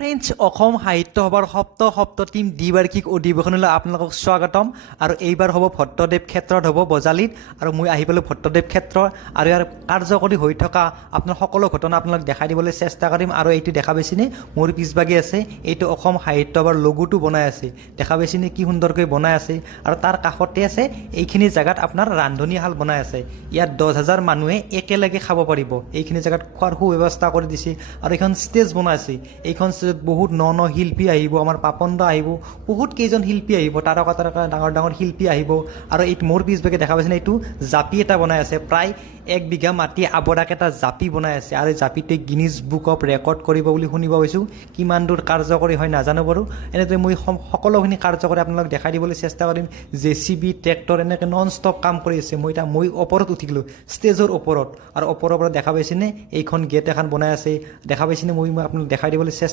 French Assam সাহিত্য সভাৰ সপ্তমটি দ্বিবাৰ্ষিক অধিৱেশনলৈ আপোনালোকক স্বাগতম। আৰু এইবাৰ হ'ব ভট্টদেৱ ক্ষেত্ৰত হ'ব বজালীত, আৰু মই আহি পালোঁ ভট্টদেৱ ক্ষেত্ৰ আৰু ইয়াৰ কাৰ্যকৰী হৈ থকা আপোনাৰ সকলো ঘটনা আপোনালোক দেখাই দিবলৈ চেষ্টা কৰিম। আৰু এইটো দেখা পাইছেনে মোৰ পিছভাগে আছে, এইটো অসম সাহিত্য সভাৰ লঘুটো বনাই আছে, দেখা পাইছেনে কি সুন্দৰকৈ বনাই আছে। আৰু তাৰ কাষতে আছে এইখিনি জেগাত আপোনাৰ ৰান্ধনীশাল বনাই আছে, ইয়াত 10,000 মানুহে একেলগে খাব পাৰিব। এইখিনি জেগাত খোৱাৰ সুব্যৱস্থা কৰি দিছে আৰু এইখন ষ্টেজ বনাই আছে। এইখন ষ্টেজত বহুত ন শিল্পী আহিব, আমাৰ পাপন দা আহিব, বহুত কেইজন শিল্পী আহিব, তাৰকা ডাঙৰ ডাঙৰ শিল্পী আহিব। আৰু এই মোৰ পিছভাগে দেখা পাইছেনে এইটো জাপি এটা বনাই আছে, প্ৰায় 1 বিঘা মাটি আৱৰাক এটা জাপি বনাই আছে। আৰু জাপিটোৱে গিনিজ বুক অফ ৰেকৰ্ড কৰিব বুলি শুনিব পাইছোঁ, কিমান দূৰ কাৰ্যকৰী হয় নাজানো বাৰু। এনেদৰে মই সকলোখিনি কাৰ্যকৰী আপোনালোক দেখাই দিবলৈ চেষ্টা কৰিম। JCB ট্ৰেক্টৰ এনেকৈ নন ষ্টপ কাম কৰি আছে। মই ওপৰত উঠি গ'লোঁ, ষ্টেজৰ ওপৰত, আৰু ওপৰৰ পৰা দেখা পাইছেনে এইখন গেট এখন বনাই আছে, দেখা পাইছেনে মই আপোনালোক দেখাই দিবলৈ চেষ্টা